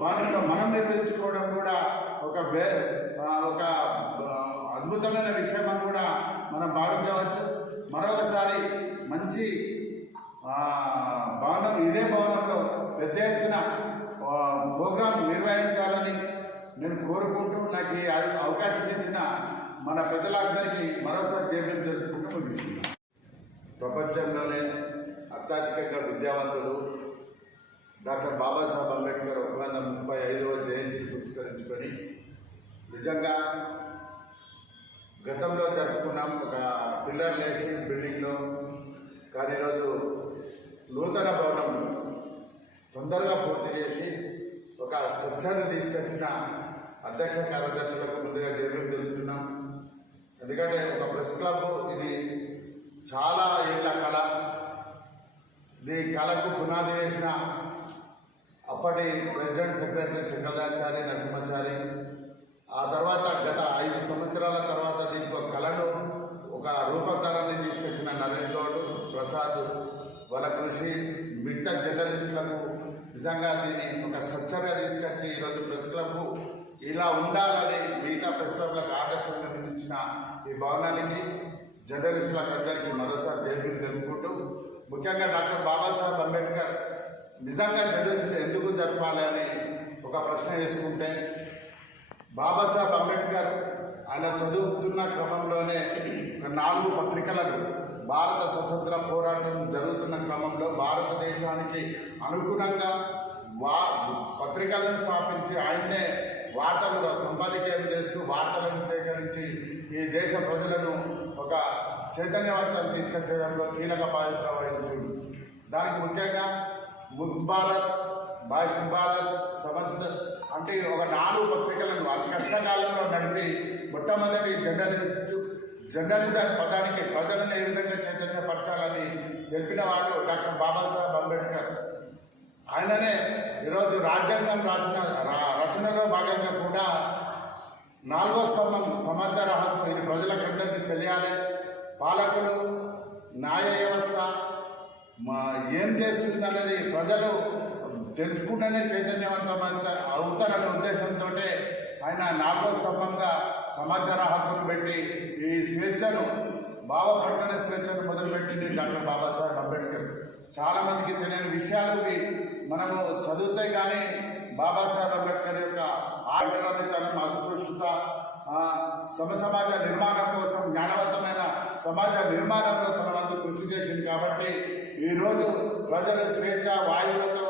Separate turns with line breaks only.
భవనంలో మనం నిర్మించుకోవడం కూడా ఒక వే ఒక అద్భుతమైన విషయం అని కూడా మనం భావించవచ్చు. మరొకసారి మంచి భవనం ఇదే భవనంలో పెద్ద ఎత్తున ప్రోగ్రాం నిర్వహించాలని నేను కోరుకుంటూ నాకు ఈ అవకాశం ఇచ్చిన మన పెద్దలందరికీ మరోసారి చేయడం జరుపుకుంటూ ముగిస్తున్నాను. ప్రపంచంలోనే అత్యధికంగా విద్యావంతులు డాక్టర్ బాబాసాహెబ్ అంబేద్కర్ వంద ముప్పై ఐదవ జయంతిని పురస్కరించుకొని నిజంగా గతంలో జరుపుకున్నాం ఒక పిల్లర్ లేసి బిల్డింగ్లో కానీ ఈరోజు నూతన భవనం తొందరగా పూర్తి చేసి ఒక స్ట్రక్చర్ని తీసుకొచ్చిన అధ్యక్ష కార్యదర్శులకు ముందుగా జైలు తెలుపుతున్నాం ఎందుకంటే ఒక ప్రెస్ క్లబ్ ఇది చాలా ఏళ్ళ కళ. ఈ కళకు పునాది వేసిన అప్పటి ప్రెసిడెంట్ సెక్రటరీ శంకరాచారి నరసింహాచారి ఆ తర్వాత గత ఐదు సంవత్సరాల తర్వాత దీనికి ఒక కళను ఒక రూపకరాన్ని తీసుకొచ్చిన నరేష్ గౌడ్ ప్రసాద్ వాళ్ళ కృషి మిగతా జర్నలిస్టులకు నిజంగా దీన్ని ఒక స్వచ్ఛంగా తీసుకొచ్చి ఈరోజు ప్రెస్ క్లబ్ ఇలా ఉండాలని మిగతా ప్రెస్ క్లబ్లకు ఆదర్శంగా నిర్మించిన ఈ భవనానికి జర్నలిస్టులకు అందరికీ మరోసారి జైలు తెలుపుకుంటూ ముఖ్యంగా డాక్టర్ బాబాసాహెబ్ అంబేద్కర్ నిజంగా జర్నలిస్టులు ఎందుకు జరపాలి అని ఒక ప్రశ్న వేసుకుంటే బాబాసాహెబ్ అంబేద్కర్ ఆయన చదువుతున్న క్రమంలోనే నాలుగు పత్రికలను భారత స్వతంత్ర పోరాటం జరుగుతున్న క్రమంలో భారతదేశానికి అనుగుణంగా వా పత్రికలను స్థాపించి ఆయన్నే వార్తలు సంపాదికేం చేస్తూ వార్తలను సేకరించి ఈ దేశ ప్రజలను ఒక చైతన్యవంతం తీసుకొచ్చడంలో కీలక పాత్ర వహించింది. దానికి ముఖ్యంగా ముక్ భారత్ భాష్ భారత్ సమర్థ్ అంటే ఒక నాలుగు పత్రికలను అతి కష్టకాలంలో నడిపి మొట్టమొదటి జర్నలిస్ట్ జర్నలిజం పదానికి ప్రజలను ఏ విధంగా చైతన్యపరచాలని తెలిపిన వాడు డాక్టర్ బాబాసాహెబ్ అంబేద్కర్. ఆయననే ఈరోజు రాజ్యాంగం రాసిన రచనలో భాగంగా కూడా నాలుగో స్తంభం సమాచార హక్కు ఇది ప్రజలకు అందరికీ తెలియాలి. పాలకులు న్యాయ చేస్తుంది అనేది ప్రజలు తెలుసుకుంటేనే చైతన్యవంతమంత అవుతారనే ఉద్దేశంతో ఆయన నాలుగో స్తంభంగా సమాచార హక్కును పెట్టి ఈ స్వేచ్ఛను భావ ప్రకటన స్వేచ్ఛను మొదలుపెట్టింది డాక్టర్ బాబాసాహెబ్ అంబేద్కర్. చాలామందికి తెలియని విషయాలు మనము చదివితే కానీ బాబాసాహెబ్ అంబేద్కర్ యొక్క ఆగ్రహితనం అస్పృశ్యత సమసమాజ సమాజ నిర్మాణం కోసం జ్ఞానవంతమైన సమాజ నిర్మాణంలో తన వంతు కృషి చేసింది కాబట్టి ఈరోజు ప్రజలు స్వేచ్ఛ వాయువులతో